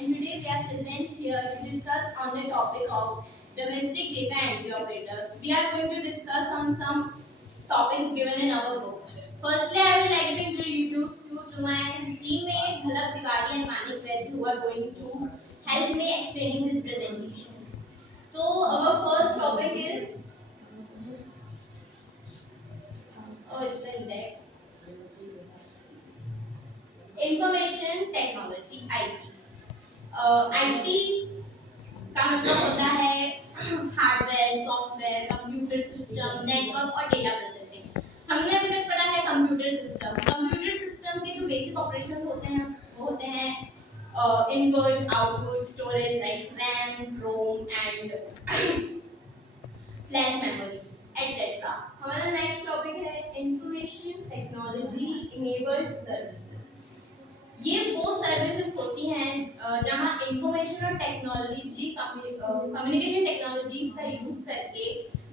and today we are present here to discuss on the topic of domestic data entry operator. We are going to discuss on some topics given in our book. Firstly, I would like to introduce you to my teammates Jhalak Tiwari and Manik Vaid, who are going to help me explaining this presentation. So our first topic is it's index information technology IT. IT का मतलब होता है hardware, software, computer system, network और data processing. हमने अभी तक पढ़ा है कंप्यूटर सिस्टम। कंप्यूटर सिस्टम के जो बेसिक ऑपरेशंस होते हैं वो होते हैं input, output, storage like RAM, ROM and flash memory etcetera. हमारा नेक्स्ट टॉपिक है इंफॉर्मेशन टेक्नोलॉजी इनेबल्ड सर्विसेज। ये वो सर्विसेज होती हैं जहां इंफॉर्मेशन और टेक्नोलॉजी कम्युनिकेशन टेक्नोलॉजीज का यूज करके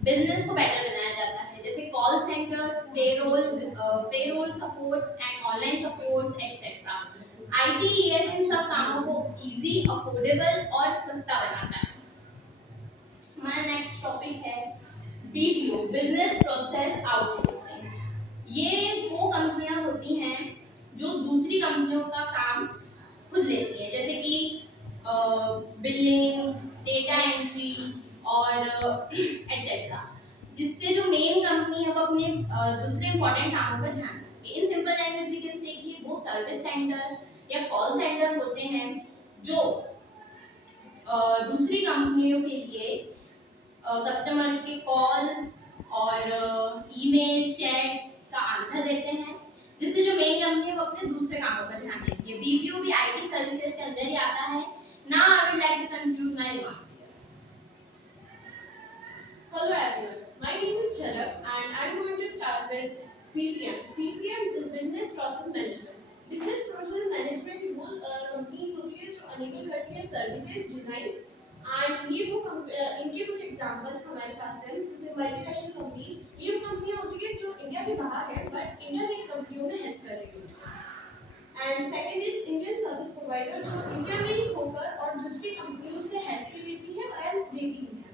बिजनेस को बेटर बनाया जाता है, जैसे call centres, payroll support and online support etcetera. ITES इन सब कामों को इजी, अफोर्डेबल और सस्ता बनाता है। हमारा नेक्स्ट टॉपिक है बीपीओ, बिजनेस प्रोसेस आउटसोर्सिंग। ये वो कंपनियां होती हैं जो दूसरी कंपनियों का काम खुद लेती है, जैसे कि बिलिंग, डेटा एंट्री और एटसेट्रा, जिससे जो मेन कंपनी है वो अपने दूसरे इंपॉर्टेंट कामों पर ध्यान दे सके। In simple language we can say कि वो सर्विस सेंटर या कॉल सेंटर होते हैं जो दूसरी कंपनियों के लिए कस्टमर्स के कॉल्स और ईमेल, चैट का आंसर देते हैं, जिससे जो मेन कंपनी है वो अपने दूसरे कामों पर ध्यान देती है। बीपीओ भी आईटी सर्विसेज के अंदर ही आता है। Now I would like to conclude my remarks here. Hello everyone, my name is Jhalak and I'm going to start with BPM. BPM is Business Process Management. Business Process Management वो companies होती है जो enable करती है services, design and ये वो इनके कुछ एग्जांपल्स हमारे पास हैं, जैसे मल्टीनेशनल कंपनीज। ये कंपनियां होती है जो इंडिया के बाहर है बट इंडियन एक कंपनियों में हेल्प कर रही है। And second is Indian service provider, जो इंडिया में ही होकर और दूसरी कंपनियों से हेल्प भी लेती है एंड देती भी है।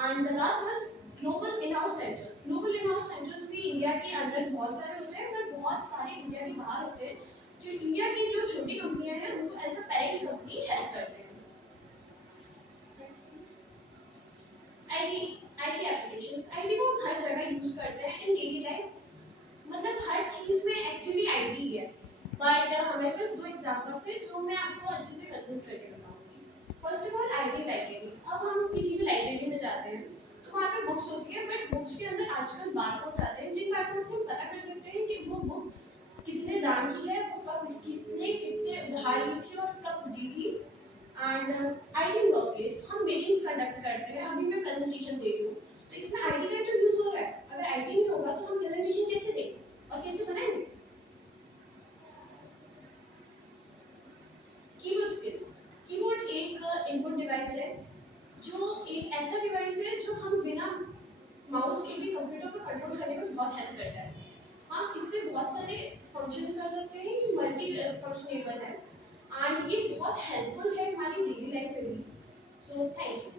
And the last one, global in house centres. Global in house centres भी इंडिया के अंदर बहुत सारे होते हैं बट बहुत सारे इंडिया के बाहर होते हैं, जो इंडिया की जो छोटी कंपनियां हैं उनको as a parent company help करते हैं। आईटी एप्लीकेशंस, आईटी को हम हर जगह यूज करते हैं इन डेली लाइफ, मतलब हर चीज में एक्चुअली आईटी है। बट हमारे पास दो एग्जांपल्स हैं जो मैं आपको अच्छे से कंक्लूड करके बताऊंगी। First of all IT library. अब हम किसी भी लाइब्रेरी में जाते हैं तो वहाँ पे बुक्स होती है बट बुक्स के अंदर आजकल बारकोड्स आते हैं, जिन बारकोड से हम पता कर सकते हैं कि वो बुक कितने दाम की है, वो कब किसने कितने उधार ली थी और कब दी थी। एंड आईटी वर्कप्लेस, हम मीटिंग्स कंडक्ट करते हैं। अभी मैं प्रेजेंटेशन दे रही हूँ तो इसमें आईटी का तो यूज हो रहा है। अगर आईटी नहीं होगा तो हम प्रेजेंटेशन कैसे दें और कैसे बनाएंगे। कीबोर्ड स्किल्स, कीबोर्ड एक इनपुट डिवाइस है, जो एक ऐसा डिवाइस है जो हम बिना माउस के भी कंप्यूटर को कंट्रोल करने में बहुत हेल्प करता है। हम इससे बहुत सारे फंक्शंस कर सकते हैं, ये मल्टी फंक्शनेबल है एंड ये बहुत हेल्पफुल है हमारी डेली लाइफ में भी। So thank you.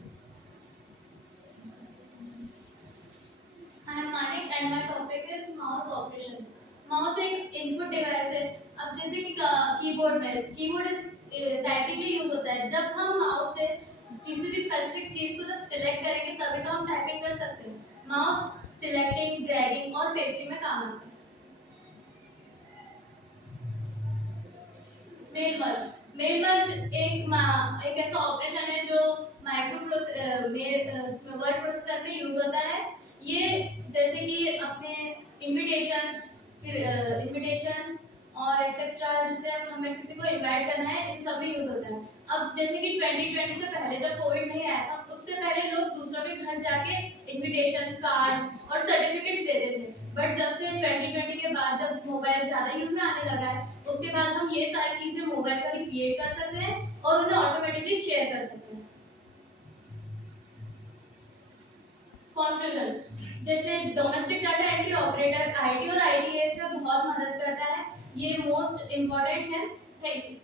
I am Manik and my topic is mouse operations. Mouse एक input device है। अब जैसे कि कीबोर्ड में कीबोर्ड टाइपिंग के लिए यूज होता है। जब हम माउस से किसी भी स्पेसिफिक चीज को जब सिलेक्ट करेंगे तभी तो हम टाइपिंग कर सकते हैं। माउस सिलेक्टिंग, ड्रैगिंग और पेस्टिंग में काम आता है। मेल मर्ज, मेल मर्ज एक ऐसा ऑपरेशन है जो वर्ड प्रोसेसर में यूज होता है। ये जैसे कि अपने इनविटेशंस और एक्सेट्रा, जिससे हमें किसी को इनवाइट करना है, इन सब में यूज होता है। अब जैसे कि 2020 से पहले जब कोविड नहीं आया था, उससे पहले लोग दूसरों के घर जाके इनविटेशन कार्ड और सर्टिफिकेट देते थे। बट जब से 2020 के बाद जब मोबाइल ज़्यादा यूज में आने लगा है, उसके बाद हम ये सारी चीज़ें मोबाइल पर ही क्रिएट कर सकते हैं और उन्हें ऑटोमेटिकली शेयर कर सकते हैं। कंक्लूजन, जैसे domestic data entry operator IT और आईटीएस में बहुत मदद करता है। ये मोस्ट इम्पॉर्टेंट है। Thank you.